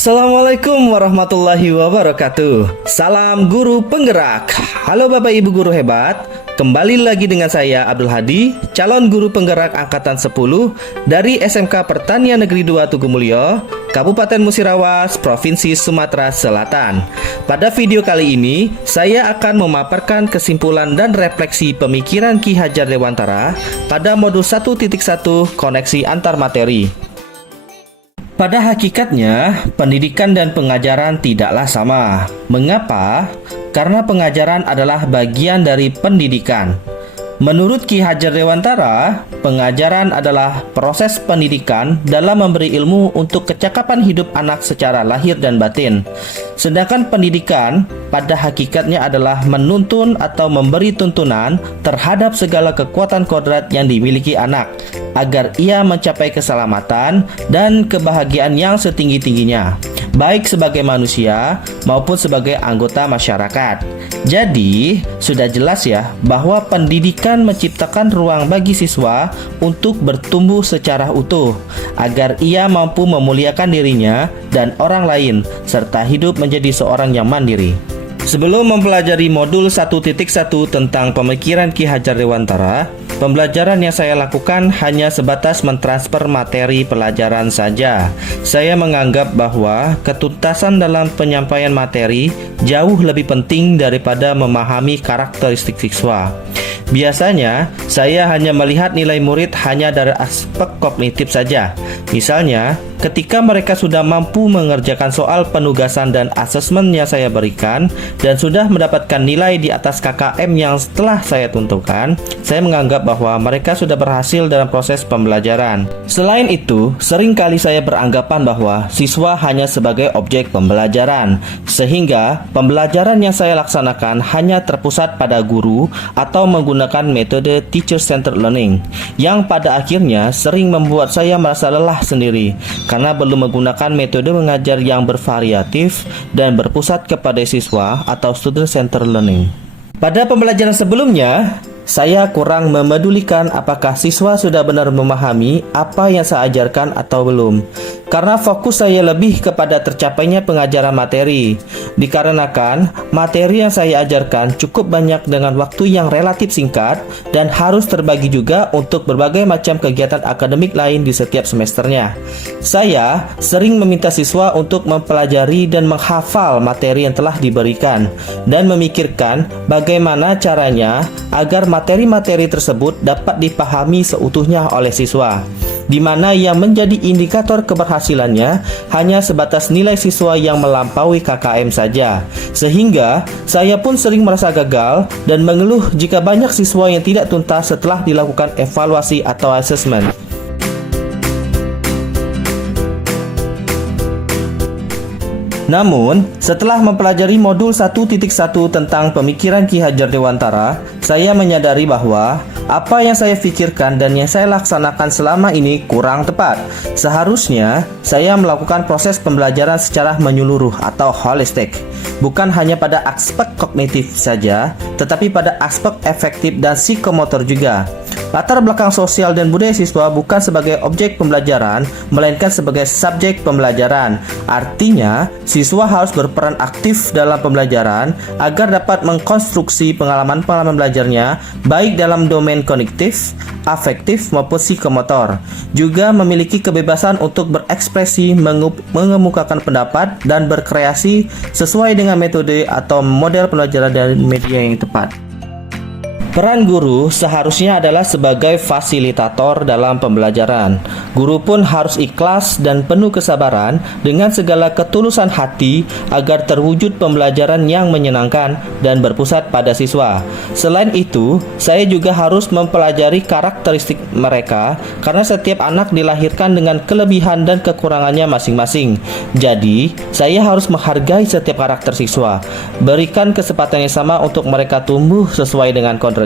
Assalamualaikum warahmatullahi wabarakatuh. Salam guru penggerak. Halo Bapak Ibu guru hebat. Kembali lagi dengan saya Abdul Hadi, calon guru penggerak angkatan 10 dari SMK Pertanian Negeri 2 Tugumulyo, Kabupaten Musirawas, Provinsi Sumatera Selatan. Pada video kali ini, saya akan memaparkan kesimpulan dan refleksi pemikiran Ki Hajar Dewantara pada modul 1.1 koneksi antar materi. Pada hakikatnya, pendidikan dan pengajaran tidaklah sama. Mengapa? Karena pengajaran adalah bagian dari pendidikan. Menurut Ki Hajar Dewantara, pengajaran adalah proses pendidikan dalam memberi ilmu untuk kecakapan hidup anak secara lahir dan batin. Sedangkan pendidikan pada hakikatnya adalah menuntun atau memberi tuntunan terhadap segala kekuatan kodrat yang dimiliki anak, agar ia mencapai keselamatan dan kebahagiaan yang setinggi-tingginya, baik sebagai manusia maupun sebagai anggota masyarakat. Jadi, sudah jelas ya bahwa pendidikan menciptakan ruang bagi siswa untuk bertumbuh secara utuh, agar ia mampu memuliakan dirinya dan orang lain, serta hidup menjadi seorang yang mandiri. Sebelum mempelajari modul 1.1 tentang pemikiran Ki Hajar Dewantara, pembelajaran yang saya lakukan hanya sebatas mentransfer materi pelajaran saja. Saya menganggap bahwa ketuntasan dalam penyampaian materi jauh lebih penting daripada memahami karakteristik siswa. Biasanya, saya hanya melihat nilai murid hanya dari aspek kognitif saja. Misalnya, ketika mereka sudah mampu mengerjakan soal penugasan dan asesmen yang saya berikan dan sudah mendapatkan nilai di atas KKM yang telah saya tentukan, saya menganggap bahwa mereka sudah berhasil dalam proses pembelajaran. Selain itu, seringkali saya beranggapan bahwa siswa hanya sebagai objek pembelajaran, sehingga pembelajaran yang saya laksanakan hanya terpusat pada guru atau menggunakan metode teacher-centered learning, yang pada akhirnya sering membuat saya merasa lelah sendiri karena belum menggunakan metode mengajar yang bervariatif dan berpusat kepada siswa atau student-centered learning. Pada pembelajaran sebelumnya, saya kurang memedulikan apakah siswa sudah benar memahami apa yang saya ajarkan atau belum, karena fokus saya lebih kepada tercapainya pengajaran materi. Dikarenakan materi yang saya ajarkan cukup banyak dengan waktu yang relatif singkat dan harus terbagi juga untuk berbagai macam kegiatan akademik lain di setiap semesternya. Saya sering meminta siswa untuk mempelajari dan menghafal materi yang telah diberikan dan memikirkan bagaimana caranya agar materi-materi tersebut dapat dipahami seutuhnya oleh siswa, di mana yang menjadi indikator keberhasilannya hanya sebatas nilai siswa yang melampaui KKM saja. Sehingga saya pun sering merasa gagal dan mengeluh jika banyak siswa yang tidak tuntas setelah dilakukan evaluasi atau asesmen. Namun, setelah mempelajari modul 1.1 tentang pemikiran Ki Hajar Dewantara, saya menyadari bahwa apa yang saya pikirkan dan yang saya laksanakan selama ini kurang tepat. Seharusnya, saya melakukan proses pembelajaran secara menyeluruh atau holistik, bukan hanya pada aspek kognitif saja, tetapi pada aspek efektif dan psikomotor juga. Latar belakang sosial dan budaya siswa bukan sebagai objek pembelajaran, melainkan sebagai subjek pembelajaran. Artinya, siswa harus berperan aktif dalam pembelajaran agar dapat mengkonstruksi pengalaman-pengalaman belajarnya, baik dalam domain kognitif, afektif maupun psikomotor. Juga memiliki kebebasan untuk berekspresi, mengemukakan pendapat, dan berkreasi sesuai dengan metode atau model pembelajaran dari media yang tepat. Peran guru seharusnya adalah sebagai fasilitator dalam pembelajaran. Guru pun harus ikhlas dan penuh kesabaran dengan segala ketulusan hati agar terwujud pembelajaran yang menyenangkan dan berpusat pada siswa. Selain itu, saya juga harus mempelajari karakteristik mereka karena setiap anak dilahirkan dengan kelebihan dan kekurangannya masing-masing. Jadi, saya harus menghargai setiap karakter siswa, berikan kesempatan yang sama untuk mereka tumbuh sesuai dengan kodratnya.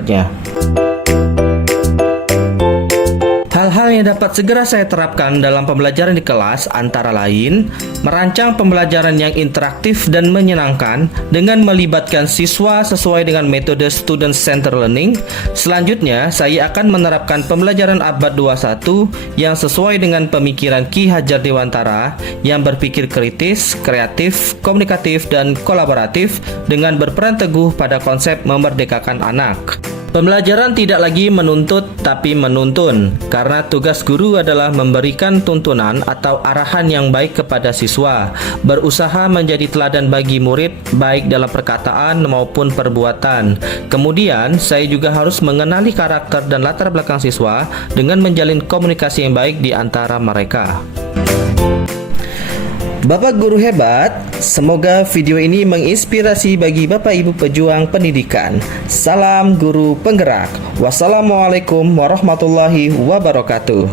Hal-hal yang yang dapat segera saya terapkan dalam pembelajaran di kelas antara lain merancang pembelajaran yang interaktif dan menyenangkan dengan melibatkan siswa sesuai dengan metode Student Centered Learning. Selanjutnya, saya akan menerapkan pembelajaran abad 21 yang sesuai dengan pemikiran Ki Hajar Dewantara yang berpikir kritis, kreatif, komunikatif, dan kolaboratif dengan berperan teguh pada konsep memerdekakan anak. Pembelajaran tidak lagi menuntut tapi menuntun, karena tugas guru adalah memberikan tuntunan atau arahan yang baik kepada siswa, berusaha menjadi teladan bagi murid baik dalam perkataan maupun perbuatan. Kemudian, saya juga harus mengenali karakter dan latar belakang siswa dengan menjalin komunikasi yang baik di antara mereka. Bapak guru hebat, semoga video ini menginspirasi bagi Bapak Ibu pejuang pendidikan. Salam guru penggerak. Wassalamualaikum warahmatullahi wabarakatuh.